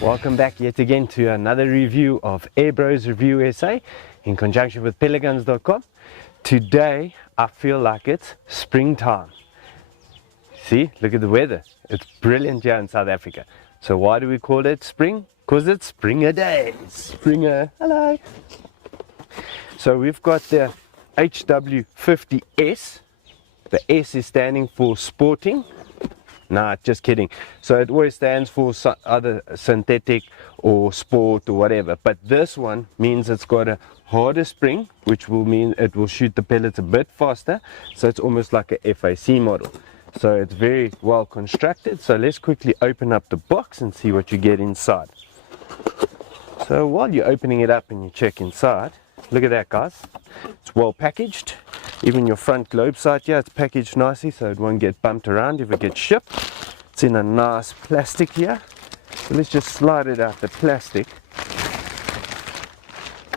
Welcome back yet again to another review of Airbros Review SA in conjunction with pelletguns.com. Today I feel like it's springtime. See, look at the weather. It's brilliant here in South Africa. So why do we call it spring? Because it's Springer Days. Springer, hello. So we've got the HW50S. The S is standing for sporting. Nah, just kidding. So it always stands for other synthetic or sport or whatever. But this one means it's got a harder spring, which will mean it will shoot the pellets a bit faster. So it's almost like a FAC model. So it's very well constructed. So let's quickly open up the box and see what you get inside. So while you're opening it up and you check inside, look at that, guys. It's well packaged. Even your front globe sight here, it's packaged nicely so it won't get bumped around if it gets shipped. It's in a nice plastic here. So let's just slide it out the plastic.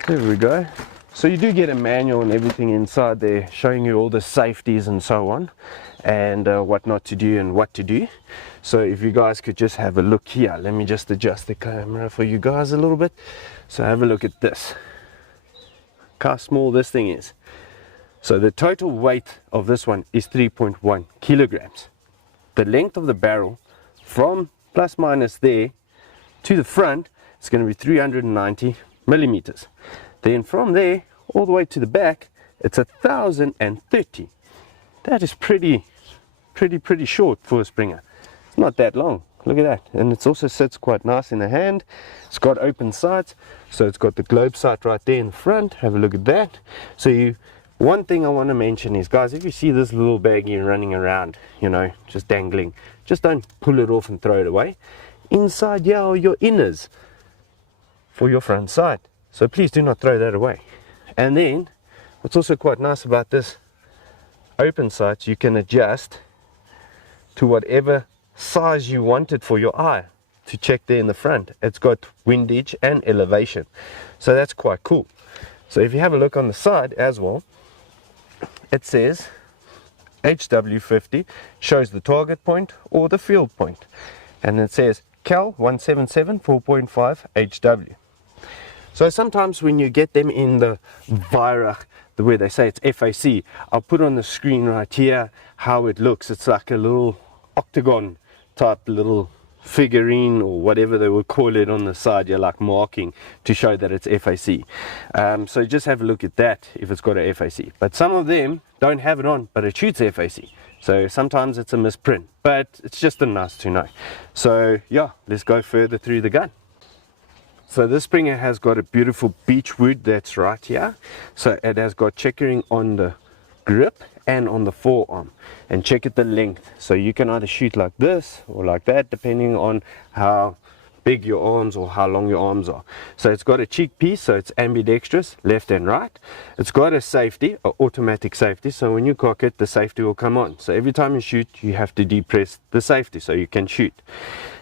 There we go. So you do get a manual and everything inside there showing you all the safeties and so on, and what not to do and what to do. So if you guys could just have a look here, let me just adjust the camera for you guys a little bit. So have a look at this. Look how small this thing is. So the total weight of this one is 3.1 kilograms. The length of the barrel from plus minus there to the front is going to be 390 millimeters. Then from there all the way to the back, it's 1030. That is pretty short for a Springer. It's not that long. Look at that. And it also sits quite nice in the hand. It's got open sights, so it's got the globe sight right there in the front. Have a look at that. So one thing I want to mention is, guys, if you see this little baggie running around, you know, just dangling, just don't pull it off and throw it away. Inside here are your inners for your front sight. So please do not throw that away. And then what's also quite nice about this open sights, you can adjust to whatever size you want it for your eye to check there in the front. It's got windage and elevation, so that's quite cool. So if you have a look on the side as well, it says HW50, shows the target point or the field point, and it says Cal 177 4.5 HW. So sometimes when you get them in the Weihrauch, the way they say it's FAC, I'll put on the screen right here how it looks. It's like a little octagon type little figurine or whatever they would call it on the side. You're like marking to show that it's FAC. So just have a look at that if it's got a FAC. But some of them don't have it on, but it shoots FAC. So sometimes it's a misprint, but it's just nice to know. So yeah, let's go further through the gun. So this Springer has got a beautiful Beechwood that's right here. So it has got checkering on the grip and on the forearm, and check at the length. So you can either shoot like this or like that, depending on how big your arms or how long your arms are. So it's got a cheekpiece, so it's ambidextrous, left and right. It's got a safety, an automatic safety, so when you cock it, the safety will come on. So every time you shoot, you have to depress the safety so you can shoot.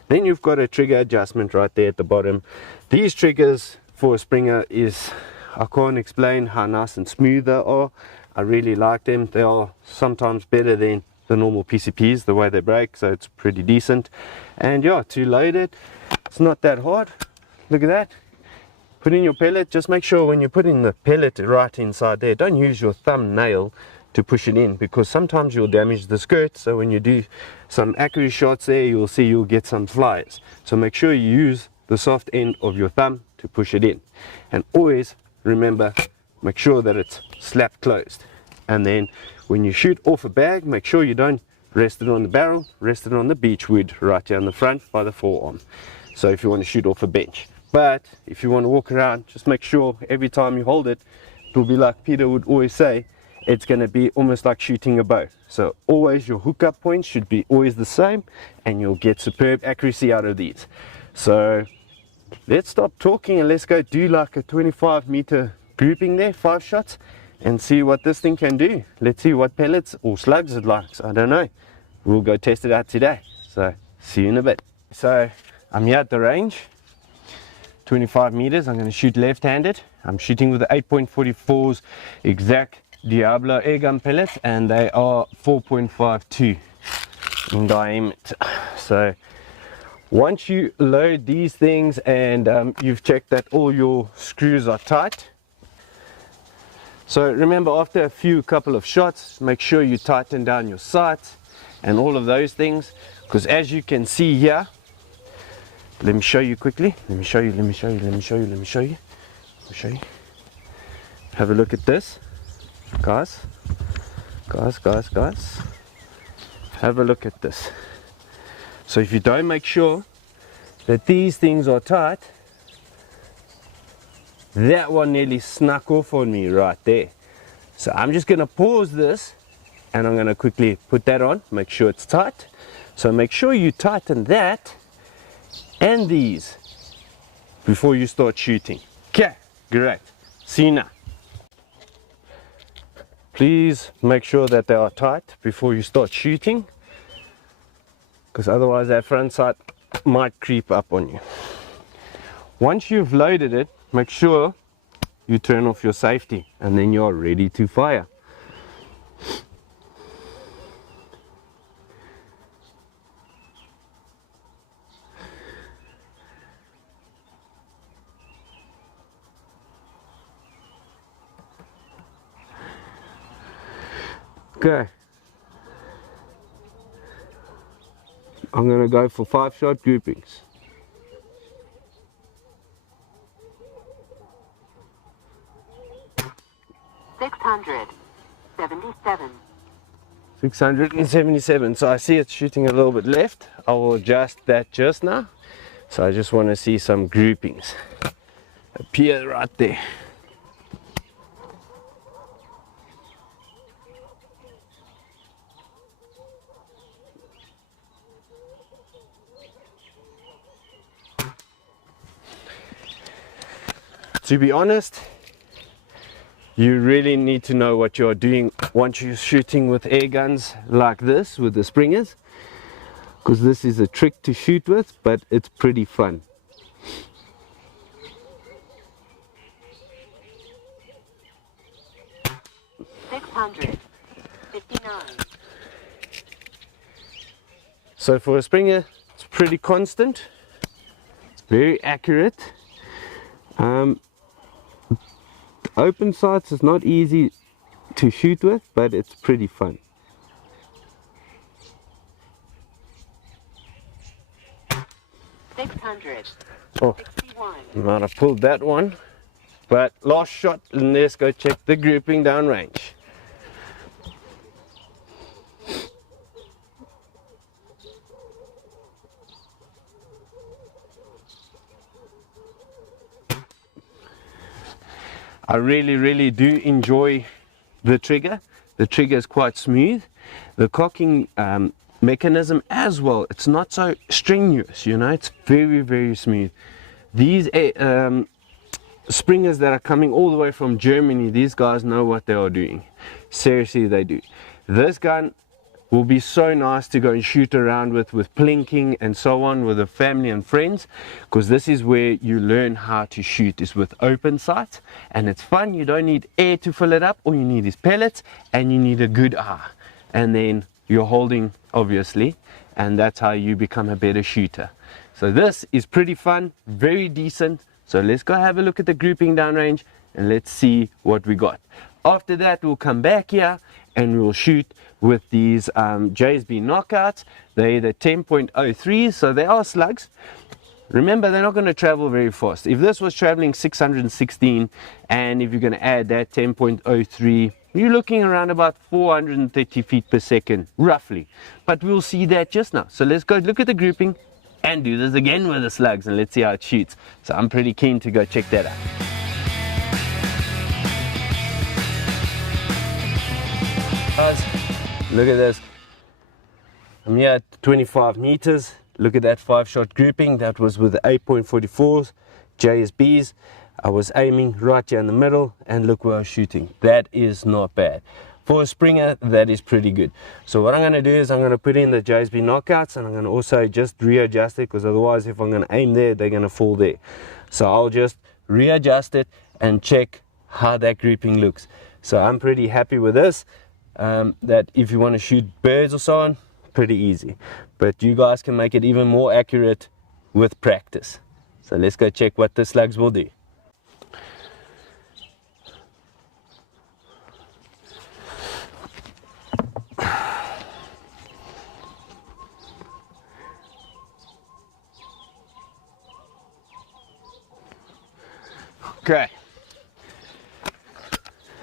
Then you've got a trigger adjustment right there at the bottom. These triggers for a Springer is, I can't explain how nice and smooth they are. I really like them. They are sometimes better than the normal PCPs, the way they break, so it's pretty decent. And yeah, to load it, it's not that hard. Look at that. Put in your pellet. Just make sure when you put in the pellet right inside there, don't use your thumbnail to push it in, because sometimes you'll damage the skirt. So when you do some accuracy shots there, you'll see you'll get some flies. So make sure you use the soft end of your thumb to push it in. And always remember, make sure that it's slap closed. And then when you shoot off a bag, make sure you don't rest it on the barrel, rest it on the Beechwood right here on the front by the forearm. So if you want to shoot off a bench. But if you want to walk around, just make sure every time you hold it, it'll be like Peter would always say, it's going to be almost like shooting a bow. So always your hookup points should be always the same, and you'll get superb accuracy out of these. So let's stop talking and let's go do like a 25-meter grouping there, 5 shots, and see what this thing can do. Let's see what pellets or slugs it likes. I don't know. We'll go test it out today. So see you in a bit. So I'm here at the range, 25 meters. I'm going to shoot left-handed. I'm shooting with the 8.44s exact Diabolo Airgun pellets, and they are 4.52 in diameter. So Once you load these things and you've checked that all your screws are tight, so remember, after a couple of shots, make sure you tighten down your sights and all of those things, because as you can see here, let me show you quickly, let me show you. Have a look at this, guys, have a look at this. So if you don't make sure that these things are tight, that one nearly snuck off on me right there. So I'm just going to pause this and I'm going to quickly put that on, make sure it's tight. So make sure you tighten that and these before you start shooting. Okay, great. See you now. Please make sure that they are tight before you start shooting, because otherwise that front sight might creep up on you. Once you've loaded it, make sure you turn off your safety and then you're ready to fire. Okay, I'm going to go for 5-shot groupings. $677. So I see it's shooting a little bit left. I will adjust that just now. So I just want to see some groupings appear right there. To be honest, you really need to know what you're doing once you're shooting with air guns like this with the springers, because this is a trick to shoot with, but it's pretty fun. $659. So for a springer, it's pretty constant, it's very accurate. Open sights is not easy to shoot with, but it's pretty fun. Oh, might have pulled that one, but last shot, and let's go check the grouping downrange. I really do enjoy the trigger. The trigger is quite smooth. The cocking mechanism as well, it's not so strenuous, you know, it's very smooth. These springers that are coming all the way from Germany, these guys know what they are doing. Seriously, they do. This gun will be so nice to go and shoot around with plinking and so on with the family and friends, because this is where you learn how to shoot, is with open sights, and it's fun. You don't need air to fill it up. All you need is pellets and you need a good eye, and then you're holding, obviously, and that's how you become a better shooter. So this is pretty fun, very decent. So let's go have a look at the grouping downrange and let's see what we got. After that, we'll come back here and we'll shoot with these JSB knockouts. They're the 10.03, so they are slugs. Remember, they're not going to travel very fast. If this was traveling 616, and if you're going to add that 10.03, you're looking around about 430 feet per second, roughly. But we'll see that just now. So let's go look at the grouping and do this again with the slugs, and let's see how it shoots. So I'm pretty keen to go check that out. Guys, look at this. I'm here at 25 meters. Look at that 5-shot grouping. That was with the 8.44s JSBs. I was aiming right here in the middle, and look where I was shooting. That is not bad. For a springer, that is pretty good. So what I'm going to do is I'm going to put in the JSB knockouts, and I'm going to also just readjust it, because otherwise if I'm going to aim there, they're going to fall there. So I'll just readjust it and check how that grouping looks. So I'm pretty happy with this. That if you want to shoot birds or so on, pretty easy, but you guys can make it even more accurate with practice. So let's go check what the slugs will do. Okay,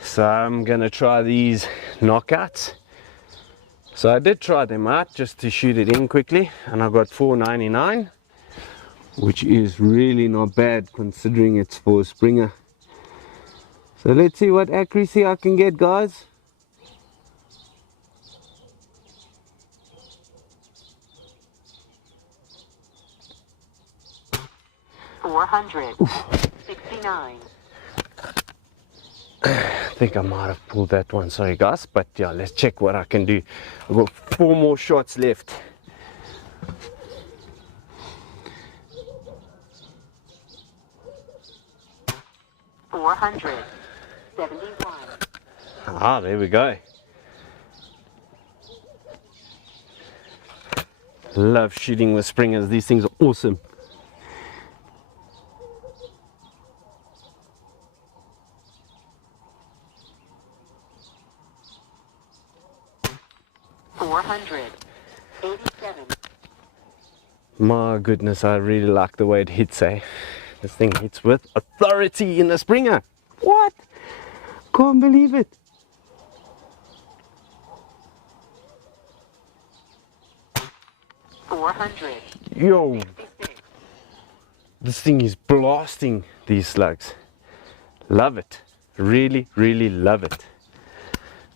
so I'm gonna try these knockouts. So I did try them out just to shoot it in quickly, and I got 4.99, which is really not bad considering it's for a Springer. So let's see what accuracy I can get, guys. $469. I think I might have pulled that one, sorry guys, but yeah, let's check what I can do. I've got 4 more shots left. $471. Ah, there we go. Love shooting with Springers, these things are awesome. $487. My goodness, I really like the way it hits, eh? This thing hits with authority in a Springer. What? Can't believe it. $400. Yo, this thing is blasting these slugs. Love it. Really, really love it.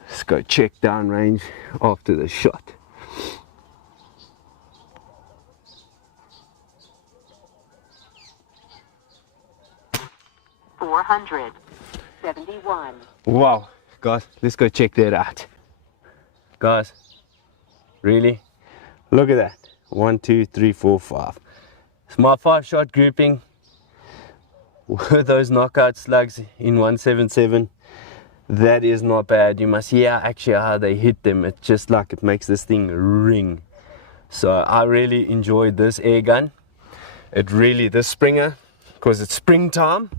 Let's go check downrange after the shot. $471. Wow, guys, let's go check that out. Guys, really? Look at that. 1, 2, 3, 4, 5. It's my 5-shot grouping with those knockout slugs in 177. That is not bad. You must hear actually how they hit them. It's just like it makes this thing ring. So I really enjoyed this air gun. This Springer, because it's springtime,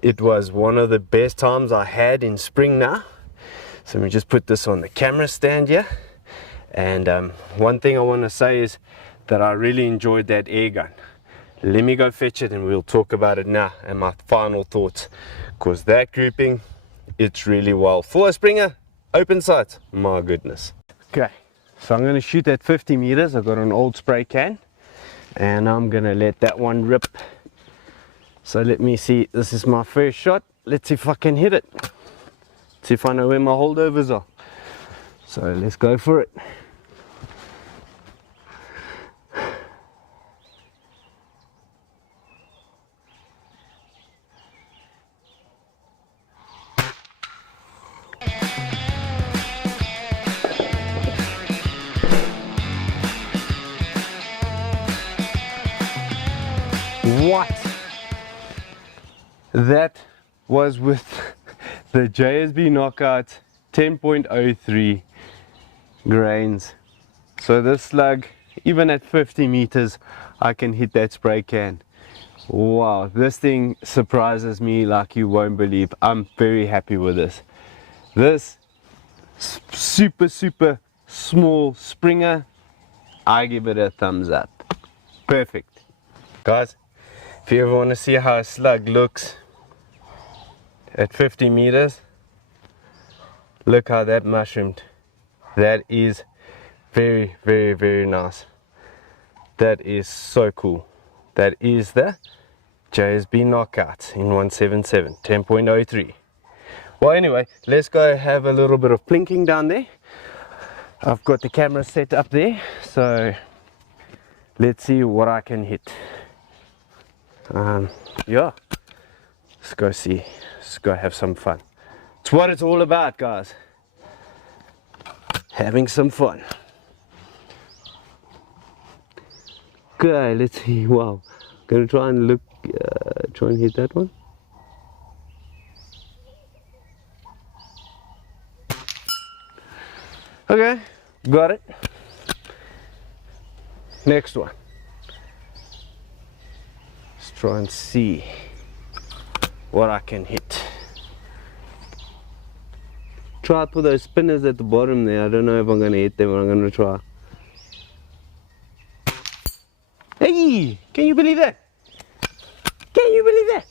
it was one of the best times I had in spring now. So let me just put this on the camera stand here. And one thing I want to say is that I really enjoyed that air gun. Let me go fetch it and we'll talk about it now and my final thoughts, because that grouping, it's really well for a Springer open sight. My goodness. Okay, so I'm going to shoot at 50 meters. I've got an old spray can and I'm going to let that one rip. So let me see, this is my first shot. Let's see if I can hit it. Let's see if I know where my holdovers are. So let's go for it. What? That was with the JSB knockout 10.03 grains. So this slug, even at 50 meters, I can hit that spray can. Wow, this thing surprises me like you won't believe. I'm very happy with this. This super small Springer, I give it a thumbs up. Perfect. Guys, if you ever want to see how a slug looks at 50 meters, look how that mushroomed. That is very nice. That is so cool. That is the JSB knockout in 177 10.03. Well, anyway, let's go have a little bit of plinking down there. I've got the camera set up there, so let's see what I can hit. Yeah, let's go see, let's go have some fun. It's what it's all about, guys, having some fun. Okay, let's see. Wow, gonna try and look, try and hit that one. Okay, got it. Next one. try and see what I can hit. Try put those spinners at the bottom there. I don't know if I'm going to hit them, but I'm going to try. Hey, can you believe that? Can you believe that?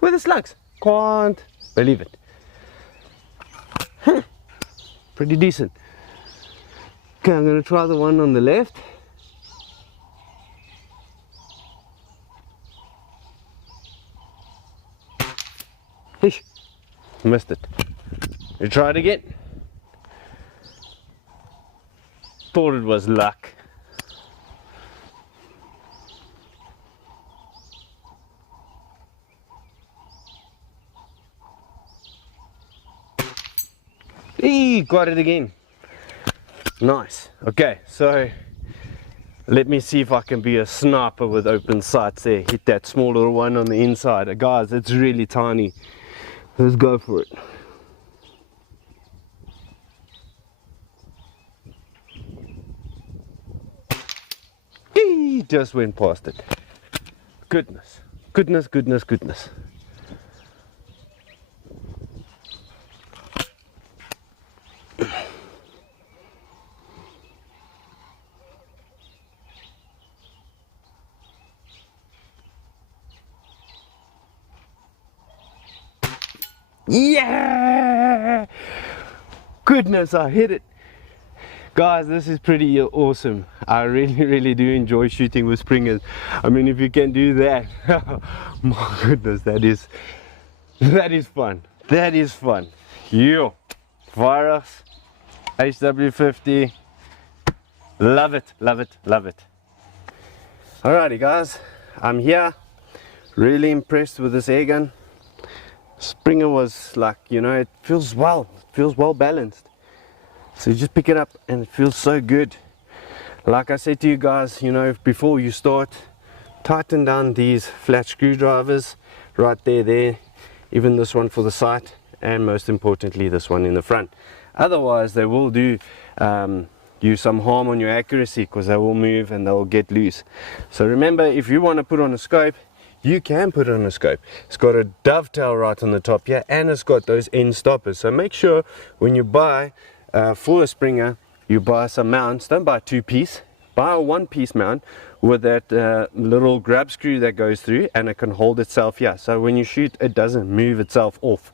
With the slugs? Can't believe it. Huh. Pretty decent. Okay, I'm going to try the one on the left. Ish, missed it. You try it again. Thought it was luck. Eee, got it again. Nice. Okay, so let me see if I can be a sniper with open sights there. Hit that small little one on the inside. Guys, it's really tiny. Let's go for it. Eee, just went past it. Goodness, goodness, goodness, goodness. Yeah! Goodness, I hit it. Guys, this is pretty awesome. I really do enjoy shooting with springers. I mean, if you can do that, my goodness, that is fun. That is fun. Yo, Weihrauch HW50. Love it, love it, love it. Alrighty guys, I'm here. Really impressed with this airgun. Springer was like, you know, it feels well balanced. So you just pick it up and it feels so good. Like I said to you guys, you know, before you start, tighten down these flat screwdrivers right there, even this one for the sight, and most importantly this one in the front. Otherwise they will do you some harm on your accuracy, because they will move and they'll get loose. So remember, if you want to put on a scope, you can put it on a scope. It's got a dovetail right on the top here, and it's got those end stoppers. So make sure when you buy for a springer, you buy some mounts. Don't buy a 2-piece, buy a 1-piece mount with that little grab screw that goes through, and it can hold itself here. So when you shoot, it doesn't move itself off,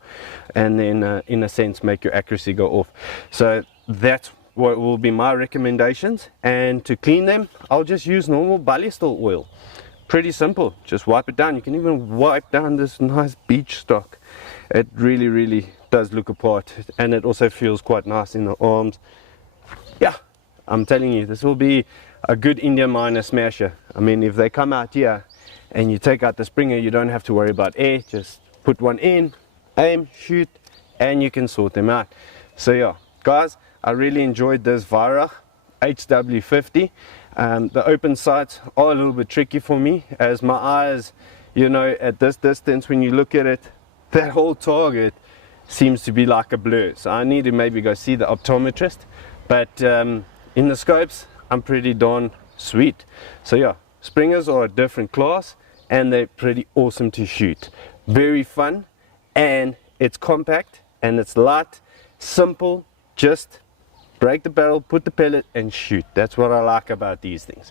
and then in a sense make your accuracy go off. So that's what will be my recommendations. And to clean them, I'll just use normal ballistol oil. Pretty simple, just wipe it down. You can even wipe down this nice beach stock. It really does look apart, and it also feels quite nice in the arms. Yeah, I'm telling you, this will be a good Indian miner smasher. I mean, if they come out here and you take out the springer, you don't have to worry about air. Just put one in, aim, shoot, and you can sort them out. So yeah, guys, I really enjoyed this Weihrauch HW50. The open sights are a little bit tricky for me, as my eyes, you know, at this distance, when you look at it, that whole target seems to be like a blur. So I need to maybe go see the optometrist. But in the scopes, I'm pretty darn sweet. So yeah, springers are a different class, and they're pretty awesome to shoot. Very fun, and it's compact, and it's light, simple, just break the barrel, put the pellet, and shoot. That's what I like about these things.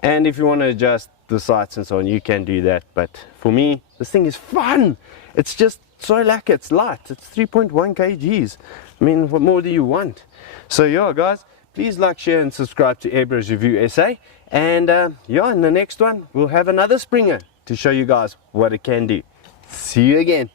And if you want to adjust the sights and so on, you can do that. But for me, this thing is fun. It's just so lacquer. It's light. It's 3.1 kgs. I mean, what more do you want? So yeah, guys, please like, share, and subscribe to Airbros Review SA. And yeah, in the next one, we'll have another springer to show you guys what it can do. See you again.